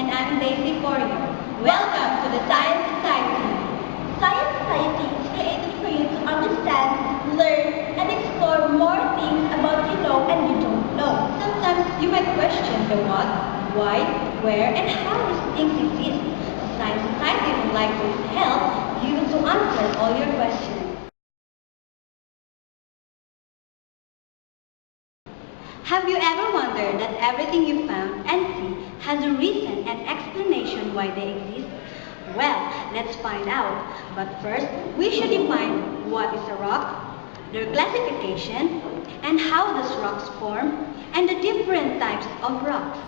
And I'm Daisy for you. Welcome to the Science Society. Science Society is created for you to understand, learn, and explore more things about you know and you don't know. Sometimes you might question the what, why, where, and how these things exist. The Science Society would like to help you to answer all your questions. Have you ever wondered that everything you found and see has a reason and explanation why they exist? Well, let's find out. But first, we should define what is a rock, their classification, and how those rocks form, and the different types of rocks.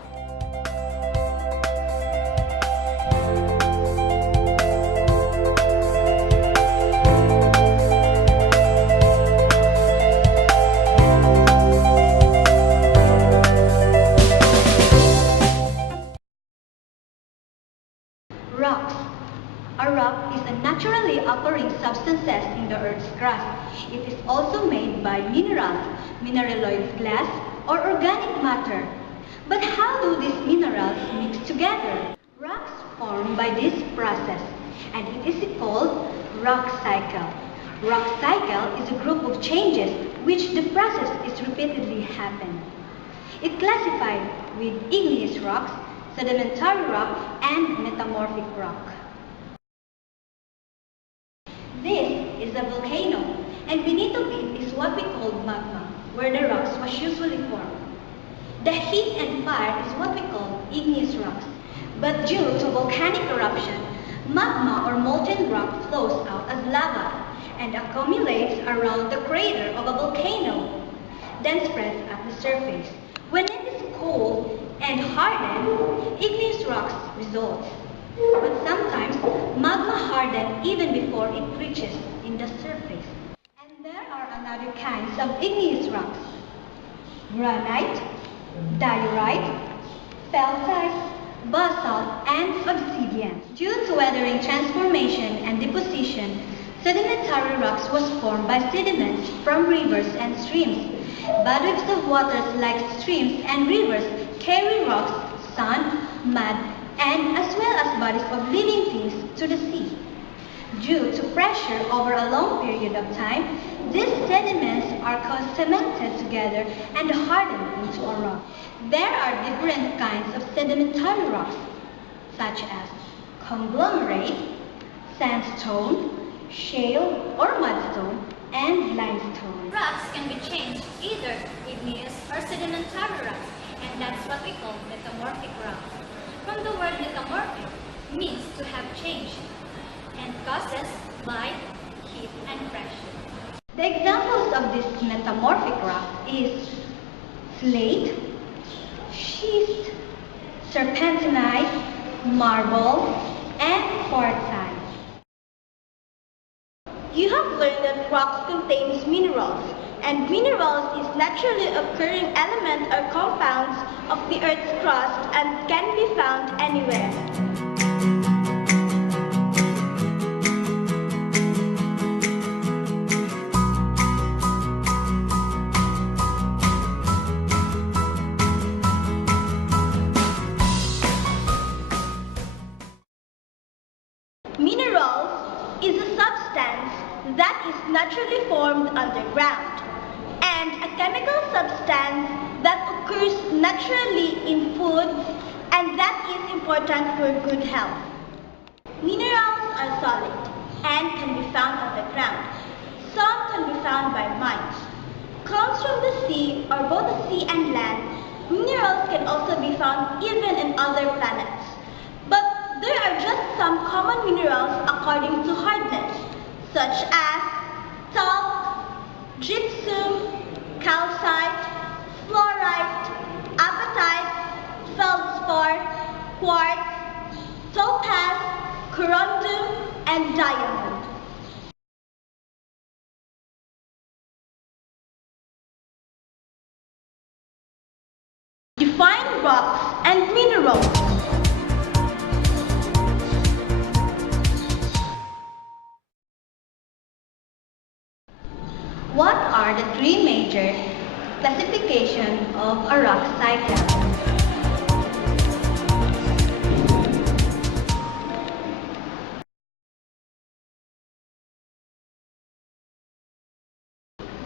Rocks. A rock is a naturally occurring substances in the Earth's crust. It is also made by minerals, mineraloid glass, or organic matter. But how do these minerals mix together? Rocks form by this process, and it is called rock cycle. Rock cycle is a group of changes which the process is repeatedly happen. It classified with igneous rocks, sedimentary rock, and metamorphic rock. This is a volcano, and beneath of it is what we call magma, where the rocks was usually formed. The heat and fire is what we call igneous rocks, but due to volcanic eruption, magma or molten rock flows out as lava and accumulates around the crater of a volcano, then spreads at the surface. When it is cold and hardened, igneous rocks result. But sometimes, magma hardens even before it reaches in the surface. And there are another kinds of igneous rocks: granite, diorite, felsites, basalt, and obsidian. Due to weathering transformation and deposition, sedimentary rocks was formed by sediments from rivers and streams. Bodies of waters like streams and rivers carry rocks, sand, mud, and as well as bodies of living things to the sea. Due to pressure over a long period of time, these sediments are cemented together and hardened into a rock. There are different kinds of sedimentary rocks, such as conglomerate, sandstone, shale or mudstone, and limestone. Rocks can be changed either igneous or sedimentary rocks, and that's what we call metamorphic rocks. From the word metamorphic means to have changed and causes by heat and pressure. The examples of this metamorphic rock is slate, schist, serpentinite, marble, and quartzite. You have learned that rocks contains minerals, and minerals is naturally occurring element or compounds of the Earth's crust and can be found anywhere. Minerals is a substance that is naturally formed underground and a chemical substance that occurs naturally in food and that is important for good health. Minerals are solid and can be found underground. Some can be found by mines. Comes from the sea or both the sea and land, minerals can also be found even in other planets. But there are just some common minerals according to hardness, such as talc, gypsum, calcite, fluorite, apatite, feldspar, quartz, topaz, corundum, and diamond. Define rocks and minerals. What are the three major classifications of a rock cycle?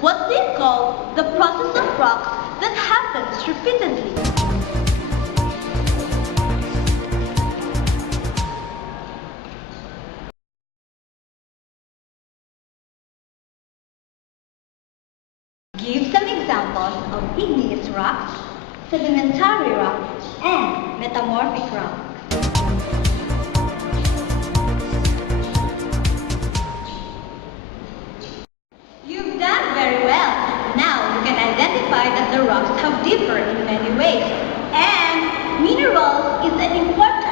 what they call the process of rocks that happens repeatedly. Give some examples of igneous rocks, sedimentary rocks, and metamorphic rocks. You've done very well. Now you can identify that the rocks have differed in many ways. And minerals is an important